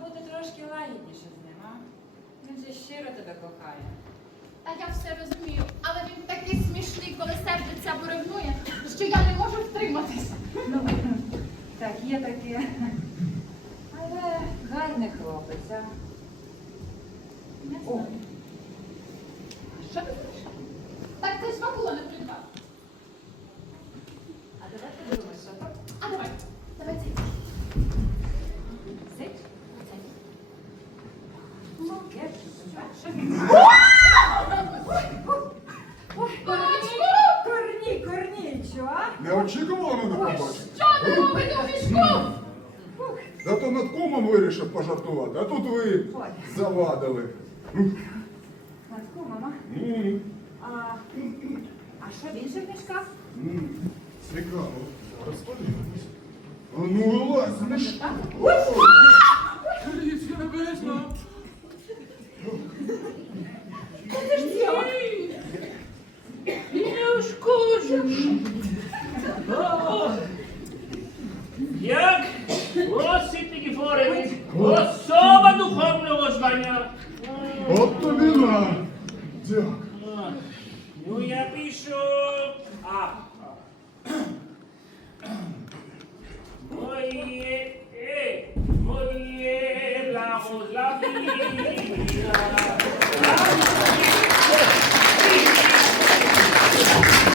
бути трошки лагідніше з ним, а? Він же щиро тебе кохає. Та я все розумію, але він такий смішний, коли сердиться буревнує, що я не можу втриматися. Ну, так, є таке. Але гарний хлопець, а? Не О. Що ти знаєш? Так це ж бабула не придбав. А давай так. А давай, давай цей. Що! Корні, корнічо, а? Не очікувала мене побачити? Що ти робить у мішку? Да то над кумом вирішив пожартувати, а тут ви Ой. завадили. Матку, мама. М, А, а що в мішках? м, Цікаво. Подивимось. А ну вилазь, не ж. Як Осип Нікіфорович, особа духовного звання. От тобі на. Дяк. Ну, я пішов.